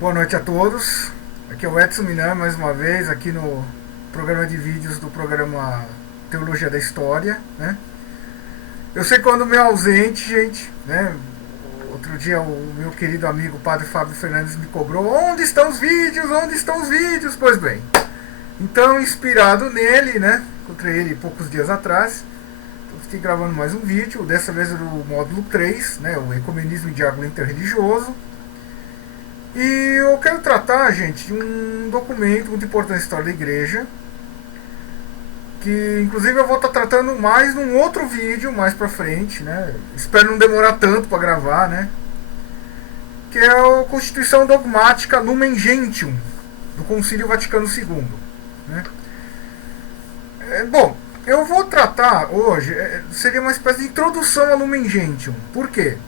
Boa noite a todos. Aqui é o Edson Minan, mais uma vez, aqui no programa de vídeos do programa Teologia da História, né? Eu sei quando me ausente, gente, né? Outro dia o meu querido amigo Padre Fábio Fernandes me cobrou: onde estão os vídeos? Onde estão os vídeos? Pois bem, então, inspirado nele, né? Encontrei ele poucos dias atrás. Fiquei gravando mais um vídeo, dessa vez no módulo 3, né? O Ecumenismo e Diálogo Interreligioso. E eu quero tratar, gente, de um documento muito importante na história da igreja, que inclusive eu vou estar tratando mais num outro vídeo mais pra frente, né? Espero não demorar tanto para gravar, né? Que é a Constituição Dogmática Lumen Gentium, do Concílio Vaticano II, né? Bom, eu vou tratar hoje, seria uma espécie de introdução a Lumen Gentium. Por quê?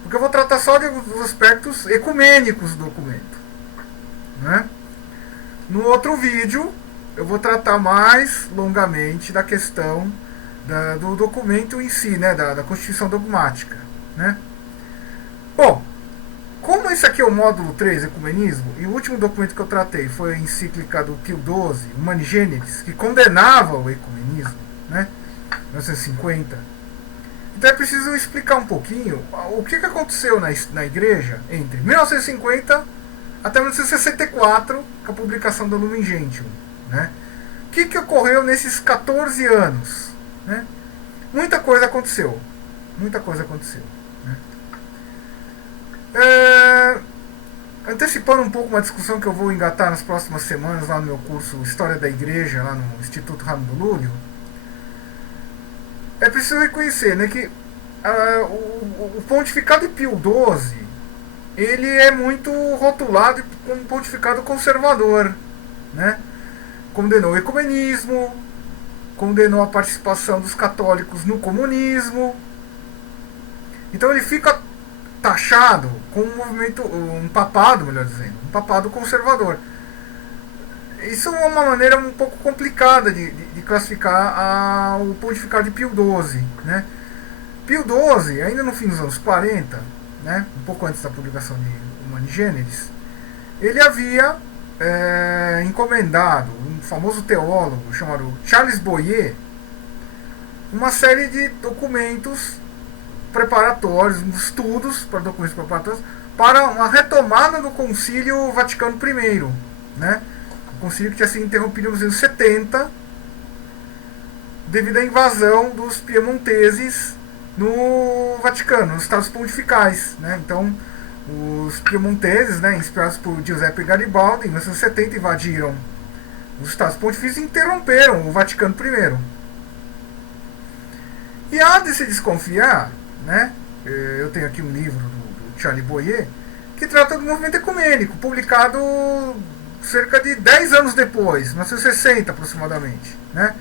Porque eu vou tratar só dos aspectos ecumênicos do documento, né? No outro vídeo, eu vou tratar mais longamente da questão do documento em si, né? Da Constituição Dogmática, né? Bom, como esse aqui é o módulo 3, Ecumenismo, e o último documento que eu tratei foi a encíclica do Pio XII, Humani Generis, que condenava o ecumenismo, né? 1950. Então é preciso explicar um pouquinho o que aconteceu na igreja entre 1950 até 1964, com a publicação da Lumen Gentium, né? O que ocorreu nesses 14 anos, né? Muita coisa aconteceu. Muita coisa aconteceu, né? Antecipando um pouco uma discussão que eu vou engatar nas próximas semanas lá no meu curso História da Igreja, lá no Instituto Ramo Lúlio, é preciso reconhecer, né, que o pontificado de Pio XII ele é muito rotulado como um pontificado conservador, né? Condenou o ecumenismo, condenou a participação dos católicos no comunismo. Então ele fica taxado com um movimento, um papado, melhor dizendo, um papado conservador. Isso é uma maneira um pouco complicada de classificar o pontificado de Pio XII, né? Pio XII, ainda no fim dos anos 40, né, um pouco antes da publicação de Humani Generis, ele havia encomendado um famoso teólogo chamado Charles Boyer uma série de documentos preparatórios, estudos para documentos preparatórios para uma retomada do Concílio Vaticano I, né? O concílio que tinha sido interrompido nos anos 70 devido à invasão dos piemonteses no Vaticano, nos Estados Pontificais, né? Então, os piemonteses, né, inspirados por Giuseppe Garibaldi, em 1970 invadiram os Estados Pontifícios e interromperam o Vaticano I. E há de se desconfiar, né? Eu tenho aqui um livro do Charles Boyer que trata do movimento ecumênico, publicado cerca de 10 anos depois, 1960 aproximadamente, né?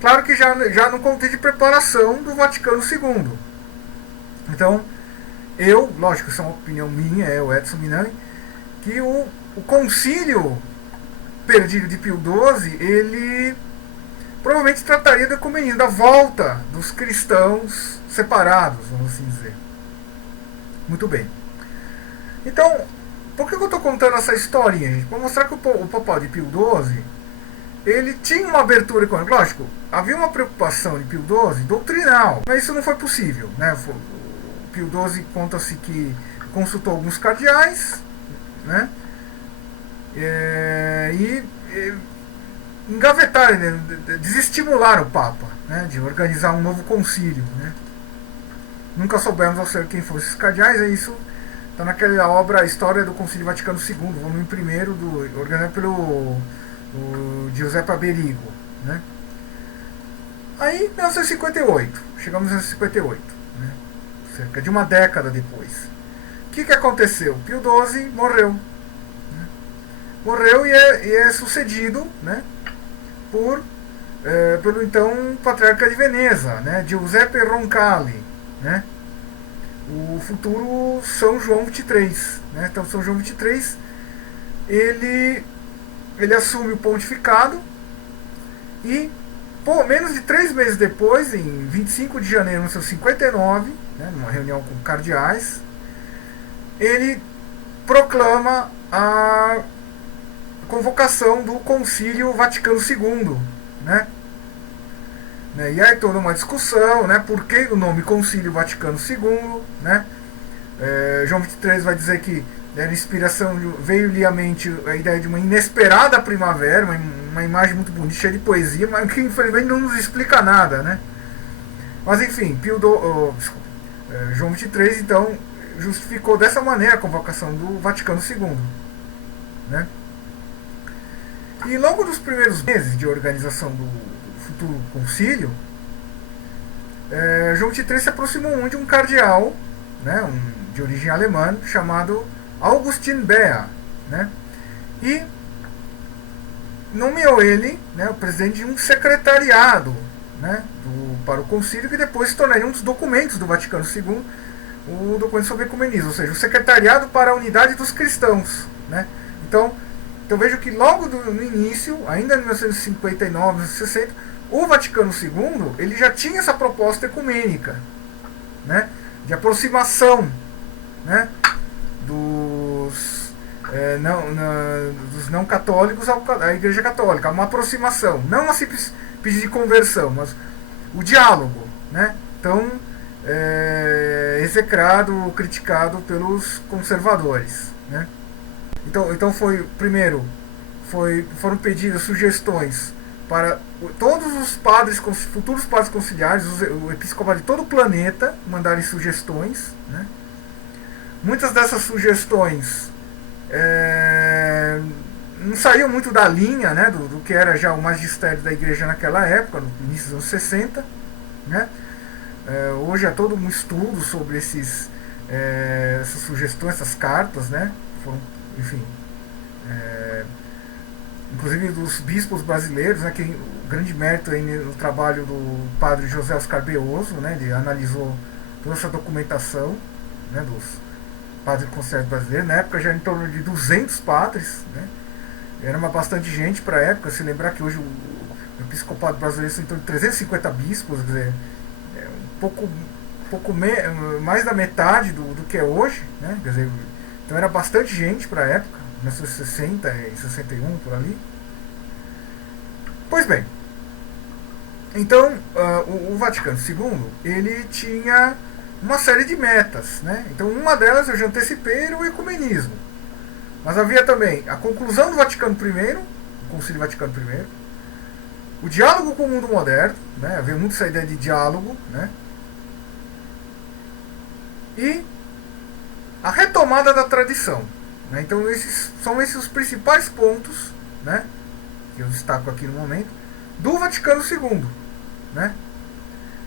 Claro que já no contexto de preparação do Vaticano II. Então, lógico, isso é uma opinião minha, é o Edson Minami, que o concílio perdido de Pio XII, ele provavelmente trataria do ecumenismo, da volta dos cristãos separados, vamos assim dizer. Muito bem. Então, por que eu estou contando essa historinha, gente? Para mostrar que o papal de Pio XII ele tinha uma abertura econômica. Lógico, havia uma preocupação de Pio XII doutrinal, mas isso não foi possível, né? O Pio XII conta-se que consultou alguns cardeais, né? E engavetaram, né? Desestimular o Papa, né? De organizar um novo concílio, né? Nunca soubemos ao certo quem foram esses cardeais, é isso. Está naquela obra História do Concílio Vaticano II, volume 1, organizado pelo o Giuseppe Alberigo, né? Aí, 1958, chegamos em 1958, né? Cerca de uma década depois. O que aconteceu? Pio XII morreu, né? Morreu e é sucedido, né, pelo então patriarca de Veneza, né, Giuseppe Roncalli, né? O futuro São João XXIII, né? Então São João XXIII ele assume o pontificado e, menos de 3 meses depois, em 25 de janeiro de 1959, né, numa reunião com cardeais, ele proclama a convocação do Concílio Vaticano II, né? E aí toda uma discussão, né? Por que o nome Concílio Vaticano II, né? João XXIII vai dizer que era inspiração, veio-lhe à mente a ideia de uma inesperada primavera, uma imagem muito bonita, cheia de poesia, mas que infelizmente não nos explica nada, né? Mas enfim, João XXIII então justificou dessa maneira a convocação do Vaticano II, né? E logo nos primeiros meses de organização do futuro concílio, João XXIII se aproximou muito de um cardeal, né, de origem alemã, chamado Augustin Bea, né, e nomeou ele, né, o presidente de um secretariado, né, para o concílio, que depois se tornaria um dos documentos do Vaticano II, o documento sobre ecumenismo, ou seja, o secretariado para a unidade dos cristãos, né. Então vejo que logo no início, ainda em 1959, 1960, o Vaticano II ele já tinha essa proposta ecumênica, né, de aproximação, né, dos não católicos à Igreja Católica, uma aproximação, não uma simples pedido de conversão, mas o diálogo, né, tão execrado, criticado pelos conservadores, né. Então foram pedidas sugestões para todos os padres, futuros padres conciliares, o episcopado de todo o planeta mandarem sugestões, né? Muitas dessas sugestões não saíam muito da linha, né, do que era já o magistério da igreja naquela época, no início dos anos 60, né? Hoje há todo um estudo sobre essas sugestões, essas cartas, né? Foram, enfim, inclusive dos bispos brasileiros, né, que o grande mérito aí no trabalho do padre José Oscar Beoso, né, ele analisou toda essa documentação, né, dos padres conciliares brasileiros. Na época já era em torno de 200 padres, né, era bastante gente para a época. Se lembrar que hoje o episcopado brasileiro são em torno de 350 bispos, quer dizer, mais da metade do que é hoje, né, quer dizer, então era bastante gente para a época, 1960 e 61, por ali. Pois bem, então o Vaticano II ele tinha uma série de metas, né? Então uma delas eu já antecipei, era o ecumenismo, mas havia também a conclusão do Vaticano I, o Concílio Vaticano I, o diálogo com o mundo moderno, né? Havia muito essa ideia de diálogo, né? E a retomada da tradição. Então são esses os principais pontos, né, que eu destaco aqui no momento, do Vaticano II, né.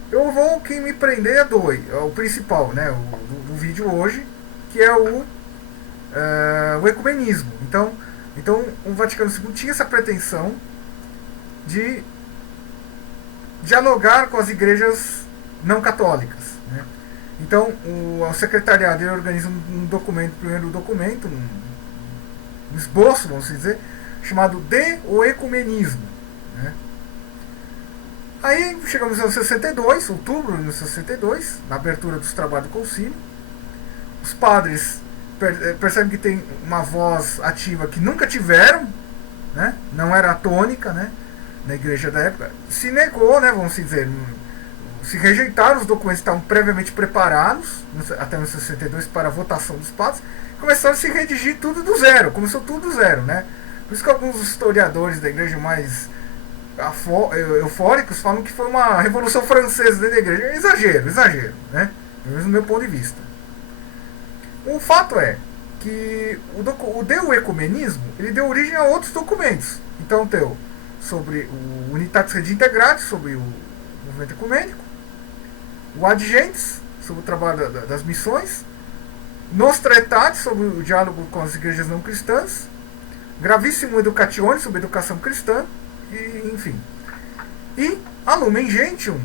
Eu vou que me prender a dois, o principal, né, do vídeo hoje, que é o ecumenismo. Então o Vaticano II tinha essa pretensão de dialogar com as igrejas não católicas, né. Então, o secretariado ele organiza um documento, primeiro documento, um esboço, vamos dizer, chamado de o ecumenismo, né? Aí chegamos em 62, outubro de 1962, na abertura dos trabalhos do concílio. Os padres percebem que tem uma voz ativa que nunca tiveram, né? Não era a tônica, né, na igreja da época. Se negou, né, vamos dizer, se rejeitaram os documentos que estavam previamente preparados, até 1962, para a votação dos padres, começaram a se redigir tudo do zero, começou tudo do zero, né? Por isso que alguns historiadores da igreja mais eufóricos falam que foi uma revolução francesa dentro da igreja. Exagero, né? Pelo menos do meu ponto de vista. O fato é que o deu ecumenismo, ele deu origem a outros documentos. Então deu sobre o Unitatis Redintegratis, sobre o movimento ecumênico, o Ad Gentes, sobre o trabalho das missões, Nostra Aetate, sobre o diálogo com as igrejas não cristãs, Gravissimo Educatione, sobre a educação cristã, e, enfim. E a Lumen Gentium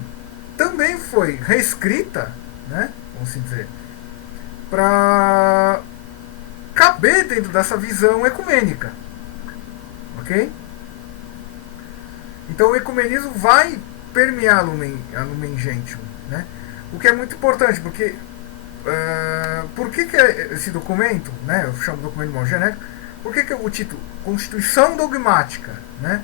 também foi reescrita, né, vamos assim dizer, para caber dentro dessa visão ecumênica. Ok? Então o ecumenismo vai permear a Lumen Gentium, né? O que é muito importante, porque por que esse documento, né, eu chamo de documento mal genérico, Por que o título? Constituição Dogmática, né?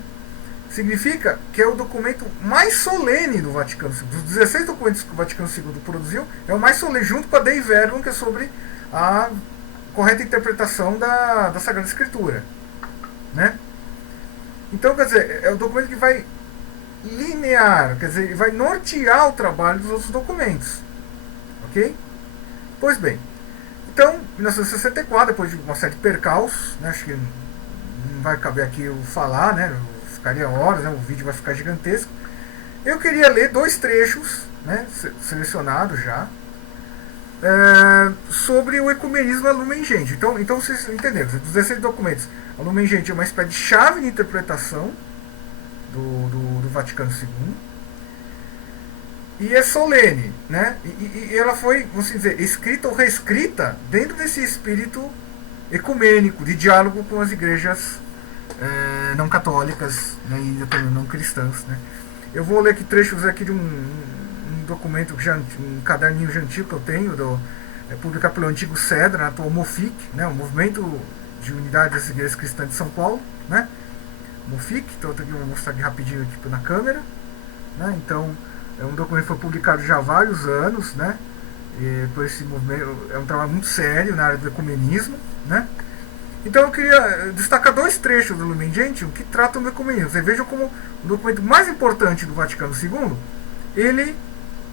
Significa que é o documento mais solene do Vaticano II. Dos 16 documentos que o Vaticano II produziu, é o mais solene, junto com a Dei Verbum, que é sobre a correta interpretação da Sagrada Escritura, né? Então, quer dizer, é o documento que vai linear, quer dizer, vai nortear o trabalho dos outros documentos, ok? Pois bem, então, em 1964, depois de uma série de percalços, né, acho que não vai caber aqui eu falar, né, ficaria horas, né, o vídeo vai ficar gigantesco. Eu queria ler dois trechos, né, selecionados já, sobre o ecumenismo da Lumen Gentium. Então vocês entenderam, dos 16 documentos, a Lumen Gentium é uma espécie de chave de interpretação do Vaticano II, e é solene, né? E ela foi, vamos dizer, escrita ou reescrita dentro desse espírito ecumênico, de diálogo com as igrejas não católicas, né, e também não cristãs, né? Eu vou ler aqui trechos aqui de um documento, um caderninho antigo que eu tenho, publicado pelo antigo CEDRA, atual MOFIC, né, o Movimento de Unidade das Igrejas Cristãs de São Paulo, né? MOFIC, então eu vou mostrar aqui rapidinho aqui na câmera, né? Então, é um documento que foi publicado já há vários anos, né? E por esse movimento, é um trabalho muito sério na área do ecumenismo, né? Então eu queria destacar dois trechos do Lumen Gentium que tratam do ecumenismo. Vocês vejam como o documento mais importante do Vaticano II, ele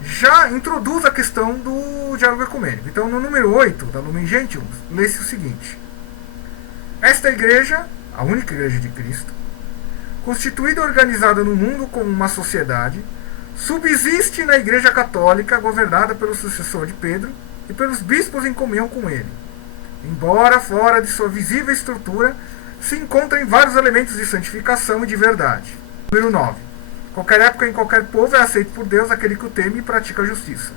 já introduz a questão do diálogo ecumênico. Então, no número 8 da Lumen Gentium, lê-se o seguinte: esta igreja, a única igreja de Cristo, constituída e organizada no mundo como uma sociedade, subsiste na Igreja Católica, governada pelo sucessor de Pedro e pelos bispos em comunhão com ele, embora fora de sua visível estrutura se encontrem vários elementos de santificação e de verdade. Número 9. Qualquer época em qualquer povo é aceito por Deus aquele que o teme e pratica a justiça.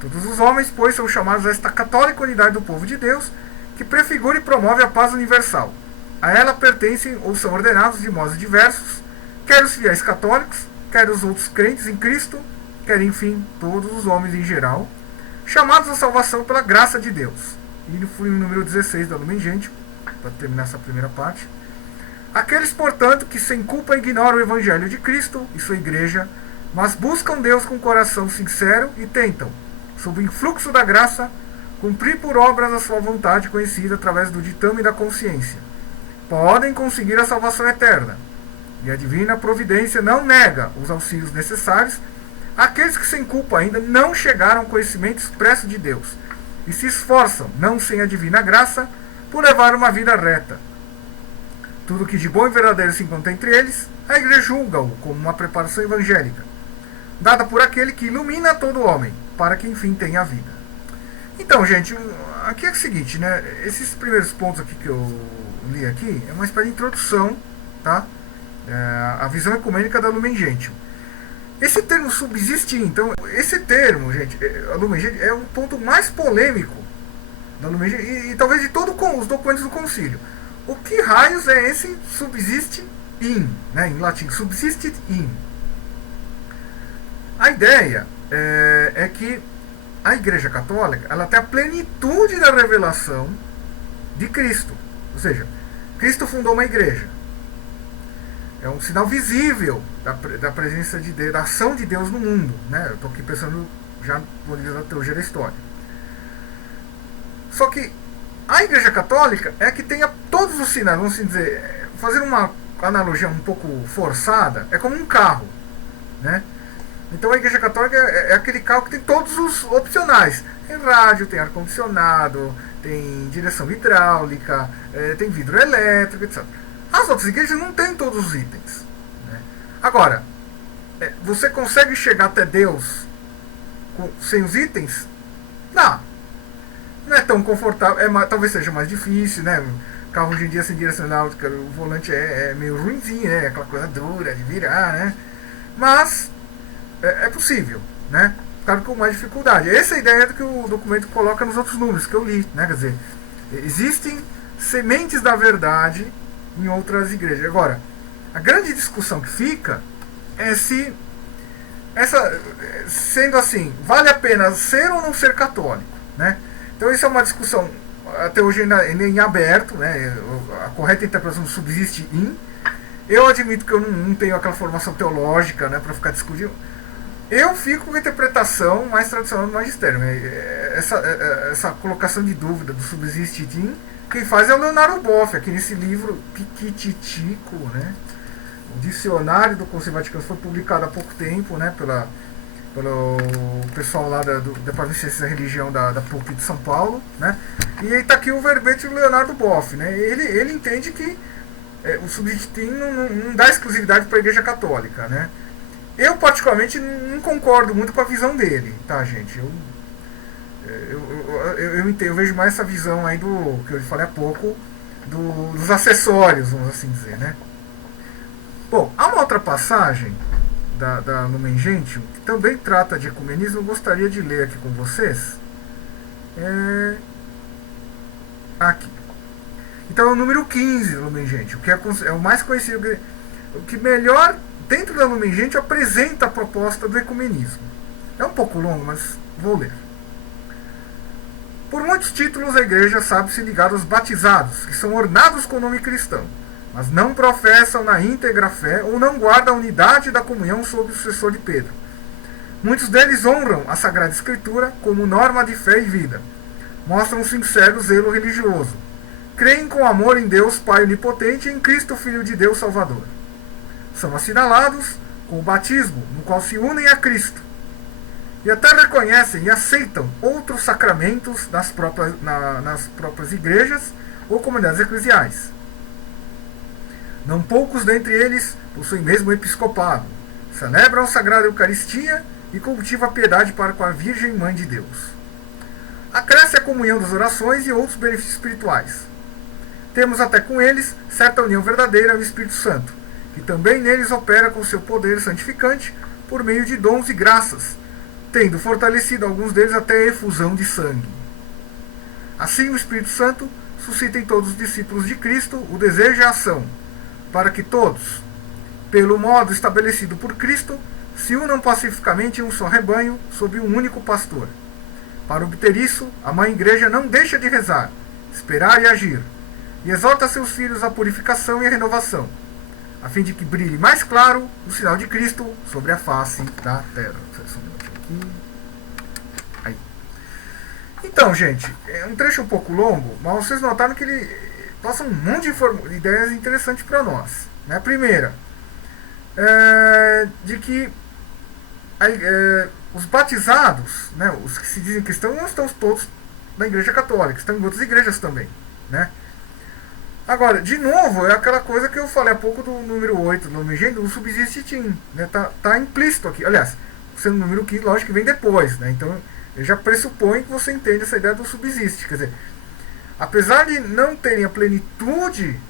Todos os homens, pois, são chamados a esta católica unidade do povo de Deus, que prefigura e promove a paz universal. A ela pertencem ou são ordenados de modos diversos, quer os fiéis católicos, quer os outros crentes em Cristo, quer, enfim, todos os homens em geral, chamados à salvação pela graça de Deus. E fui no número 16 da Lumen Gentium, para terminar essa primeira parte. Aqueles, portanto, que sem culpa ignoram o Evangelho de Cristo e sua igreja, mas buscam Deus com coração sincero e tentam, sob o influxo da graça, cumprir por obras a sua vontade conhecida através do ditame da consciência, podem conseguir a salvação eterna. E a divina providência não nega os auxílios necessários àqueles que sem culpa ainda não chegaram ao conhecimento expresso de Deus e se esforçam, não sem a divina graça, por levar uma vida reta. Tudo que de bom e verdadeiro se encontra entre eles, a igreja julga-o como uma preparação evangélica, dada por aquele que ilumina todo homem, para que enfim tenha a vida. Então, gente, aqui é o seguinte, né? Esses primeiros pontos aqui que eu li aqui é uma espécie de introdução, tá? A visão ecumênica da Lumen Gentium. Esse termo subsistir, então, esse termo, gente, a Lumen Gentium é o ponto mais polêmico da Lumen Gentium e talvez de todos os documentos do concílio. O que raios é esse subsiste in, né, em latim, subsistit in? A ideia é que a Igreja Católica, ela tem a plenitude da revelação de Cristo. Ou seja, Cristo fundou uma igreja. É um sinal visível da presença de Deus, da ação de Deus no mundo, né? Eu estou aqui pensando já no nível da teologia da história. Só que a Igreja Católica é que tem todos os sinais, vamos dizer, fazer uma analogia um pouco forçada, é como um carro, né? Então a Igreja Católica é aquele carro que tem todos os opcionais. Tem rádio, tem ar-condicionado, tem direção hidráulica, tem vidro elétrico, etc. As outras igrejas não têm todos os itens, né? Agora, você consegue chegar até Deus sem os itens? Não é tão confortável, talvez seja mais difícil, né? O carro hoje em dia sem direção hidráulica, o volante é meio ruimzinho, né? Aquela coisa dura de virar, né? Mas é possível, né? Claro que com mais dificuldade. Essa é a ideia do que o documento coloca nos outros números que eu li, né? Quer dizer, existem sementes da verdade em outras igrejas. Agora, a grande discussão que fica é se sendo assim, vale a pena ser ou não ser católico, né? Então isso é uma discussão até hoje ainda é em aberto, né? A correta interpretação subsiste em. Eu admito que eu não tenho aquela formação teológica, né, para ficar discutindo. Eu fico com a interpretação mais tradicional do magistério. Né? Essa colocação de dúvida do subsiste em, quem faz é o Leonardo Boff, aqui nesse livro Piquititico, né? O Dicionário do Concílio Vaticano foi publicado há pouco tempo, né, pelo pessoal lá do Departamento de Ciências da Religião da PUC de São Paulo, né? E aí está aqui o verbete do Leonardo Boff, né? Ele entende que o subsiste em não dá exclusividade para a Igreja Católica, né? Eu, particularmente, não concordo muito com a visão dele, tá, gente? Eu vejo mais essa visão aí do que eu falei há pouco, dos acessórios, vamos assim dizer, né? Bom, há uma outra passagem da Lumen Gentium que também trata de ecumenismo. Eu gostaria de ler aqui com vocês. Aqui. Então é o número 15 da Lumen Gentium, que é o mais conhecido, o que melhor dentro da Lumen Gentium apresenta a proposta do ecumenismo. É um pouco longo, mas vou ler. Por muitos títulos a igreja sabe-se ligada aos batizados, que são ornados com o nome cristão, mas não professam na íntegra fé ou não guardam a unidade da comunhão sob o sucessor de Pedro. Muitos deles honram a Sagrada Escritura como norma de fé e vida. Mostram um sincero zelo religioso. Creem com amor em Deus Pai Onipotente e em Cristo Filho de Deus Salvador. São assinalados com o batismo, no qual se unem a Cristo. E até reconhecem e aceitam outros sacramentos nas próprias igrejas ou comunidades eclesiais. Não poucos dentre eles possuem mesmo o episcopado, celebram a Sagrada Eucaristia e cultivam a piedade para com a Virgem Mãe de Deus. Acresce a comunhão das orações e outros benefícios espirituais. Temos até com eles certa união verdadeira ao Espírito Santo, que também neles opera com seu poder santificante por meio de dons e graças, tendo fortalecido alguns deles até a efusão de sangue. Assim o Espírito Santo suscita em todos os discípulos de Cristo o desejo e a ação, para que todos, pelo modo estabelecido por Cristo, se unam pacificamente em um só rebanho, sob um único pastor. Para obter isso, a Mãe Igreja não deixa de rezar, esperar e agir, e exorta seus filhos à purificação e à renovação, a fim de que brilhe mais claro o sinal de Cristo sobre a face da terra. Aí. Então, gente, é um trecho um pouco longo, mas vocês notaram que ele passa um monte de ideias interessantes para nós. Né? A primeira, de que os batizados, né, os que se dizem cristãos, não estão todos na Igreja Católica, estão em outras igrejas também. Né? Agora, de novo, é aquela coisa que eu falei há pouco do número 8, do Lumen Gentium, do subsiste in, né? Tá implícito aqui. Aliás, sendo o número 15, lógico que vem depois. Né? Então, eu já pressuponho que você entende essa ideia do subsiste. Quer dizer, apesar de não terem a plenitude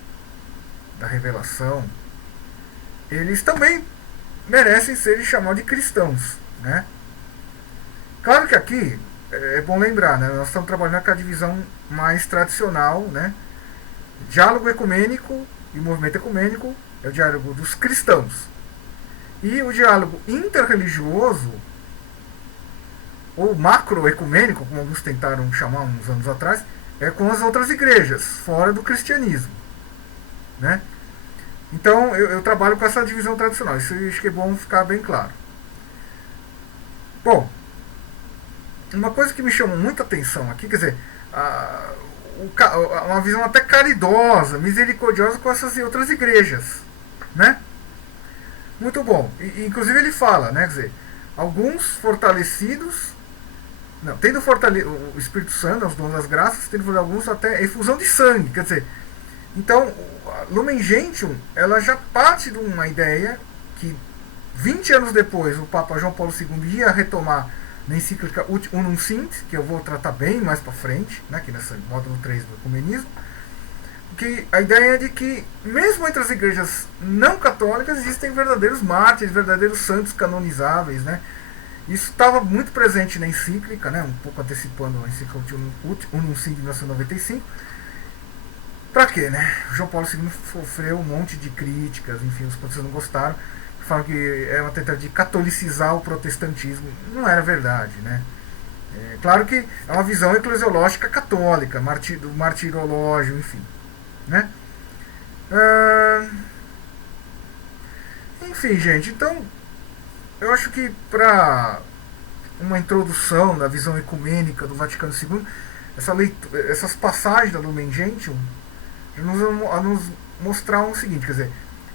da revelação, eles também merecem ser chamados de cristãos. Né? Claro que aqui é bom lembrar, né? Nós estamos trabalhando com a divisão mais tradicional, né? Diálogo ecumênico e movimento ecumênico é o diálogo dos cristãos. E o diálogo interreligioso, ou macroecumênico, como alguns tentaram chamar uns anos atrás, é com as outras igrejas, fora do cristianismo. Né? Então, eu trabalho com essa divisão tradicional. Isso acho que é bom ficar bem claro. Bom, uma coisa que me chamou muita atenção aqui, quer dizer, uma visão até caridosa, misericordiosa com essas outras igrejas. Né? Muito bom. Inclusive ele fala, né, quer dizer, alguns fortalecidos, não, tendo o Espírito Santo, os dons das graças, tendo alguns até efusão de sangue, quer dizer, então a Lumen Gentium, ela já parte de uma ideia que 20 anos depois o Papa João Paulo II ia retomar na encíclica Unum Sint, que eu vou tratar bem mais para frente, né, aqui nessa módulo 3 do ecumenismo, que a ideia é de que, mesmo entre as igrejas não católicas, existem verdadeiros mártires, verdadeiros santos canonizáveis. Né? Isso estava muito presente na encíclica, né, um pouco antecipando a encíclica Unum Sint de 1995. Para quê? Né? João Paulo II sofreu um monte de críticas, enfim, os protestantes não gostaram, falam que é uma tentativa de catolicizar o protestantismo. Não era verdade. Né? É claro que é uma visão eclesiológica católica, do martirológio, enfim. Né? Ah, enfim, gente, então eu acho que para uma introdução da visão ecumênica do Vaticano II, essas passagens da Lumen Gentium nos mostrar o seguinte, quer dizer,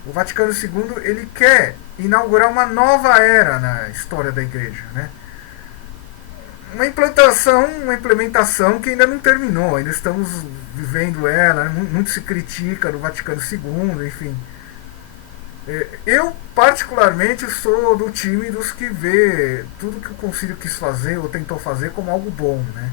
o Vaticano II ele quer inaugurar uma nova era na história da Igreja, né? Uma implementação que ainda não terminou, ainda estamos vivendo ela, né? Muito se critica do Vaticano II, enfim. Eu, particularmente, sou do time dos que vê tudo que o Concílio quis fazer ou tentou fazer como algo bom, né?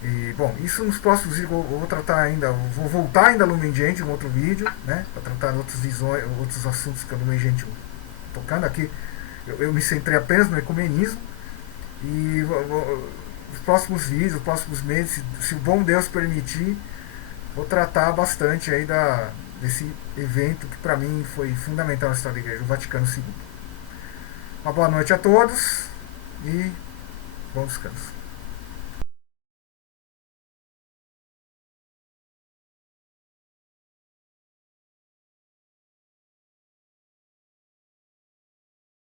E, bom, isso nos próximos vídeos eu vou tratar ainda, vou voltar ainda a Lumen Gentium em outro vídeo, né? Para tratar outras visões, outros assuntos que a Lumen Gentium tocando aqui. Eu me centrei apenas no ecumenismo e os próximos vídeos, os próximos meses, se o bom Deus permitir, vou tratar bastante aí desse evento que para mim foi fundamental na história da Igreja, o Vaticano II. Uma boa noite a todos e bom descanso.